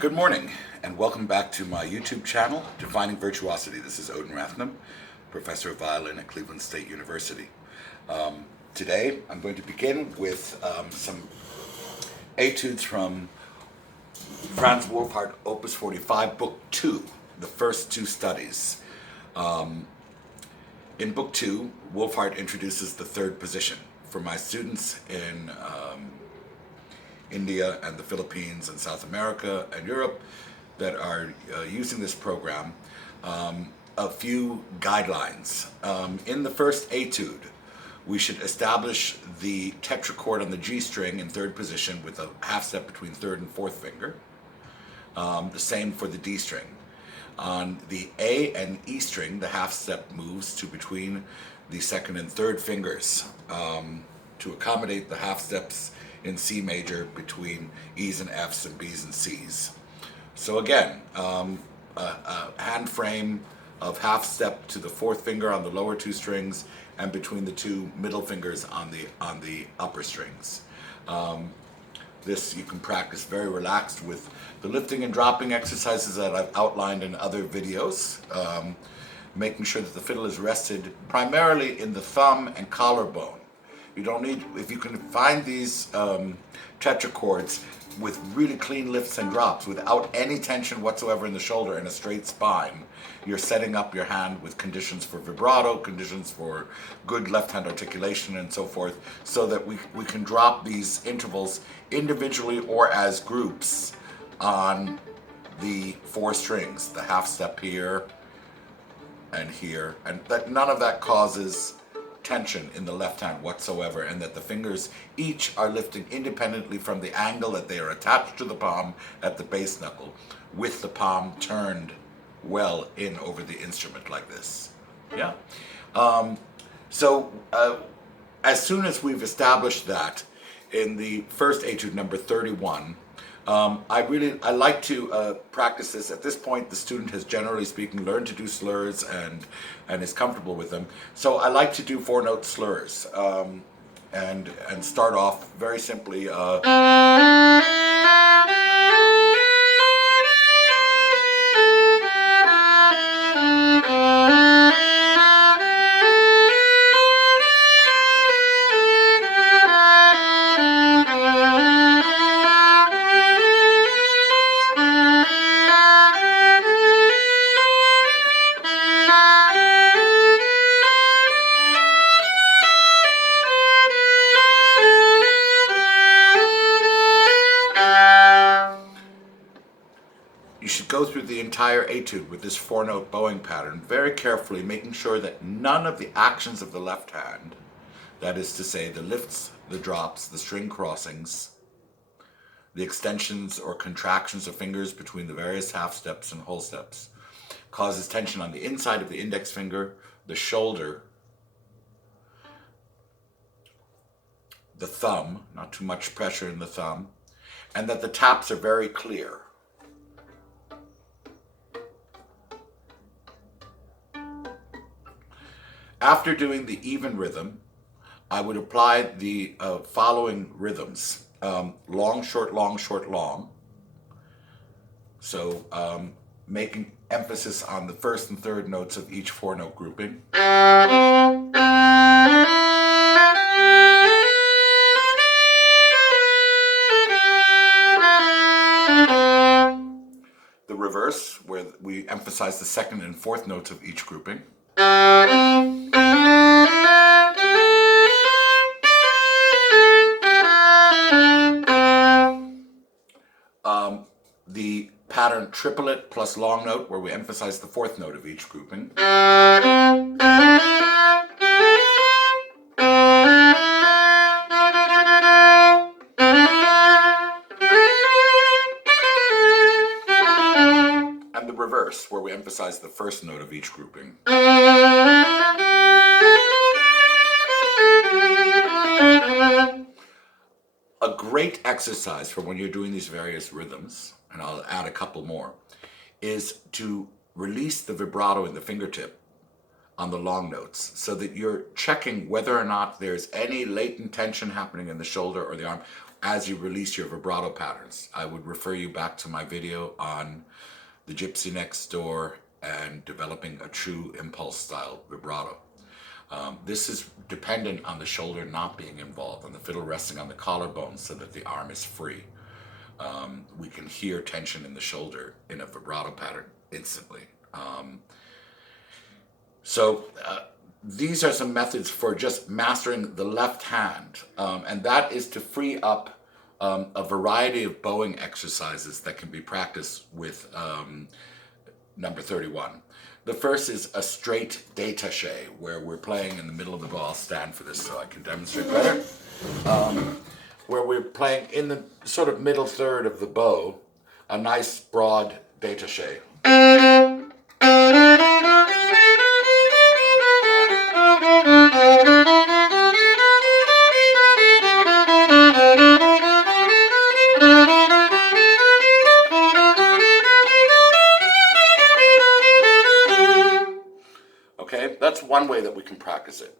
Good morning, and welcome back to my YouTube channel, Defining Virtuosity. This is Odin Rathnam, Professor of Violin at Cleveland State University. Today, I'm going to begin with some etudes from Franz Wohlfahrt, Opus 45, Book 2, the first two studies. In Book 2, Wohlfahrt introduces the third position. For my students in India and the Philippines and South America and Europe that are using this program, a few guidelines. In the first etude, we should establish the tetrachord on the G string in third position with a half step between third and fourth finger. The same for the D string. On the A and E string, the half step moves to between the second and third fingers to accommodate the half steps in C major between E's and F's and B's and C's. So again, a hand frame of half step to the fourth finger on the lower two strings and between the two middle fingers on the upper strings. This you can practice very relaxed with the lifting and dropping exercises that I've outlined in other videos, making sure that the fiddle is rested primarily in the thumb and collarbone. You don't need, if you can find these tetrachords with really clean lifts and drops without any tension whatsoever in the shoulder and a straight spine, you're setting up your hand with conditions for vibrato, conditions for good left hand articulation and so forth, so that we can drop these intervals individually or as groups on the four strings, the half step here and here, and that none of that causes tension in the left hand whatsoever, and that the fingers each are lifting independently from the angle that they are attached to the palm at the base knuckle, with the palm turned well in over the instrument like this. Yeah. As soon as we've established that in the first etude, number 31, I like to practice this. At this point, the student has, generally speaking, learned to do slurs and is comfortable with them. So I like to do four-note slurs and start off very simply. You should go through the entire etude with this four-note bowing pattern very carefully, making sure that none of the actions of the left hand, that is to say the lifts, the drops, the string crossings, the extensions or contractions of fingers between the various half steps and whole steps, causes tension on the inside of the index finger, the shoulder, the thumb, not too much pressure in the thumb, and that the taps are very clear. After doing the even rhythm, I would apply the following rhythms. Long, short, long, short, long. So making emphasis on the first and third notes of each four-note grouping. The reverse, where we emphasize the second and fourth notes of each grouping. The pattern triplet plus long note, where we emphasize the fourth note of each grouping. And the reverse, where we emphasize the first note of each grouping. A great exercise for when you're doing these various rhythms, and I'll add a couple more, is to release the vibrato in the fingertip on the long notes, so that you're checking whether or not there's any latent tension happening in the shoulder or the arm, as you release your vibrato patterns. I would refer you back to my video on the Gypsy Next Door and developing a true impulse style vibrato. This is dependent on the shoulder not being involved and the fiddle resting on the collarbone so that the arm is free. We can hear tension in the shoulder in a vibrato pattern instantly. These are some methods for just mastering the left hand, and that is to free up a variety of bowing exercises that can be practiced with number 31. The first is a straight détaché, where we're playing in the middle of the bow. I'll stand for this so I can demonstrate better. Where we're playing in the sort of middle third of the bow, a nice broad détaché. Okay, that's one way that we can practice it.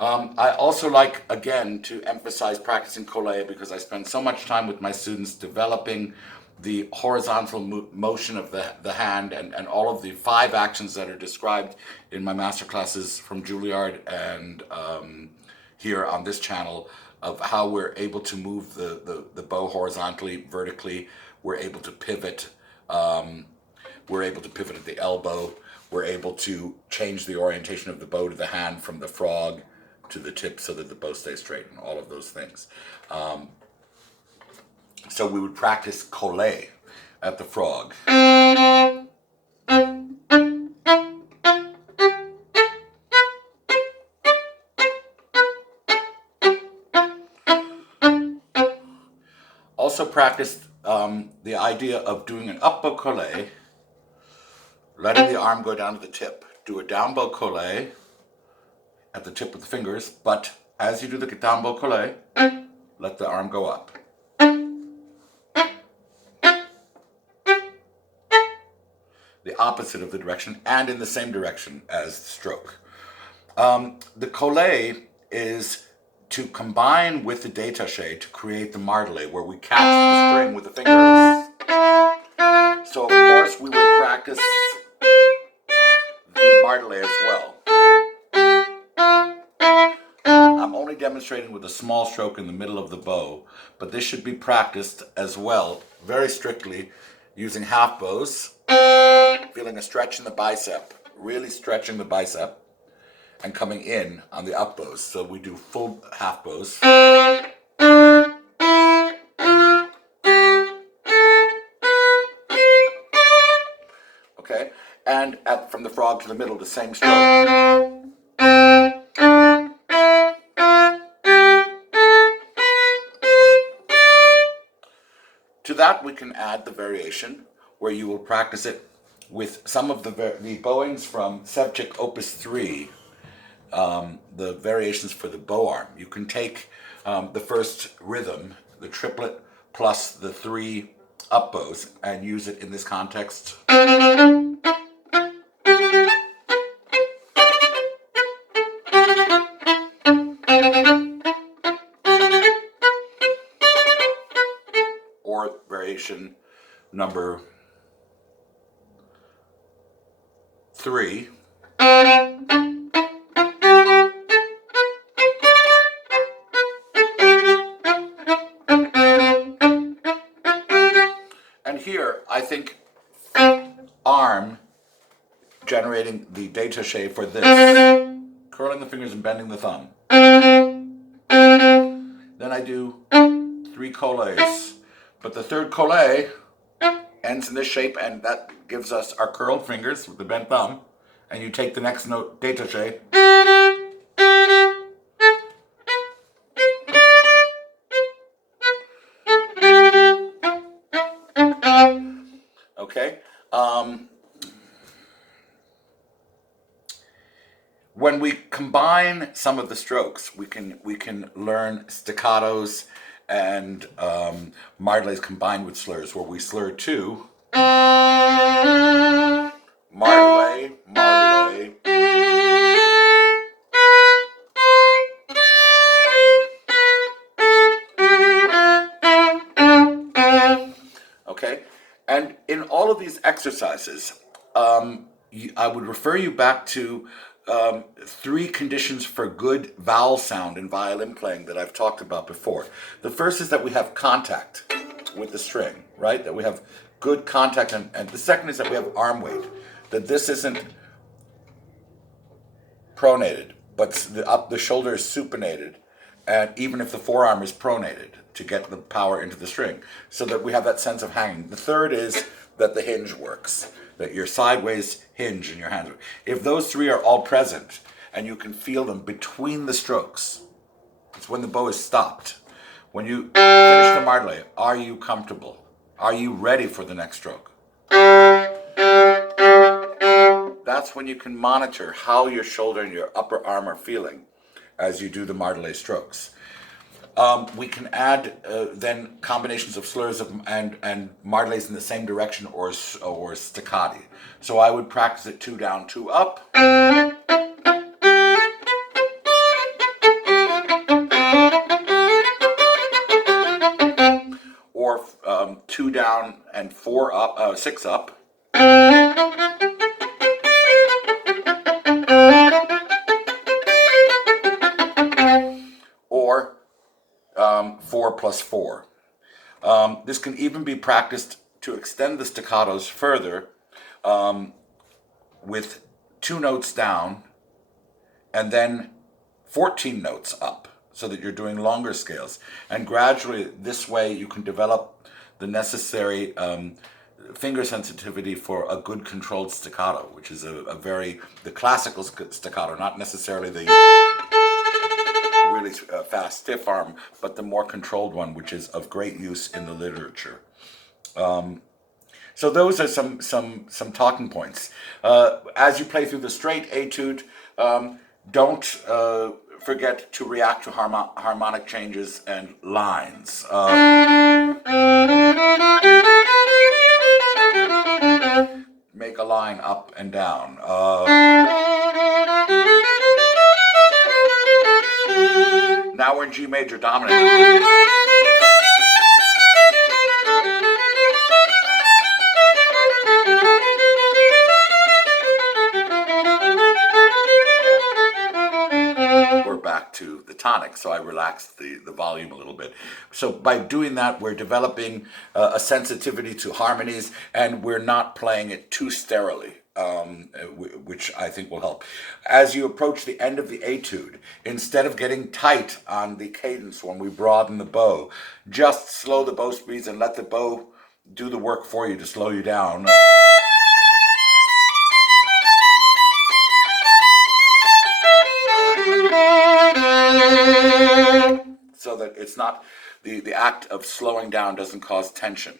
I also like, again, to emphasize practicing collé because I spend so much time with my students developing the horizontal motion of the hand and all of the 5 actions that are described in my master classes from Juilliard and here on this channel, of how we're able to move the bow horizontally, vertically. We're able to pivot. We're able to pivot at the elbow. We're able to change the orientation of the bow to the hand from the frog to the tip so that the bow stays straight and all of those things. So we would practice collé at the frog. Also practice the idea of doing an up bow collé, letting the arm go down to the tip. Do a down bow collé at the tip with the fingers, but as you do the down bow collé, let the arm go up. The opposite of the direction and in the same direction as the stroke. The collé is to combine with the détaché to create the martelé, where we catch the string with the fingers. So of course we would practice the martelé as well. I'm only demonstrating with a small stroke in the middle of the bow, but this should be practiced as well, very strictly, using half bows, feeling a stretch in the bicep, really stretching the bicep, and coming in on the up bows. So we do full half bows. Okay, and from the frog to the middle, the same stroke. To that we can add the variation, where you will practice it with some of the bowings from Sevcik Opus 3, the variations for the bow arm. You can take the first rhythm, the triplet, plus the 3 up bows, and use it in this context. Or variation number 3. And here, I think arm generating the détaché for this, curling the fingers and bending the thumb. Then I do 3 collés, but the third collé ends in this shape, and that gives us our curled fingers with the bent thumb, and you take the next note, détaché. Okay. When we combine some of the strokes, we can learn staccatos and martelés combined with slurs, where we slur 2. Martelé, martelé. And in all of these exercises, I would refer you back to three conditions for good vowel sound in violin playing that I've talked about before. The first is that we have contact with the string, right? That we have good contact, and the second is that we have arm weight, that this isn't pronated, but the shoulder is supinated, and even if the forearm is pronated to get the power into the string, so that we have that sense of hanging. The third is that the hinge works, that your sideways hinge in your hands. If those three are all present and you can feel them between the strokes, it's when the bow is stopped. When you finish the martelé, are you comfortable? Are you ready for the next stroke? That's when you can monitor how your shoulder and your upper arm are feeling as you do the martelé strokes. We can add then combinations of slurs and martelés in the same direction or staccati. So I would practice it 2 down, 2 up. Or 2 down and 4 up, 6 up. Or 4 plus 4. This can even be practiced to extend the staccatos further with 2 notes down and then 14 notes up, so that you're doing longer scales. And gradually, this way, you can develop the necessary finger sensitivity for a good controlled staccato, which is the classical staccato, not necessarily the really fast stiff arm, but the more controlled one, which is of great use in the literature. So those are some talking points. As you play through the straight etude, don't forget to react to harmonic changes and lines. Make a line up and down. Now we're in G major dominant. We're back to the tonic, so I relaxed the volume a little bit. So by doing that, we're developing a sensitivity to harmonies, and we're not playing it too sterilely. Which I think will help. As you approach the end of the etude, instead of getting tight on the cadence when we broaden the bow, just slow the bow speeds and let the bow do the work for you to slow you down. So that it's not, the act of slowing down doesn't cause tension.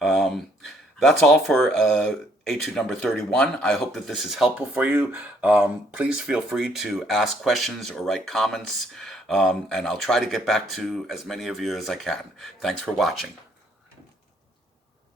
That's all for etude number 31. I hope that this is helpful for you. Please feel free to ask questions or write comments, and I'll try to get back to as many of you as I can. Thanks for watching.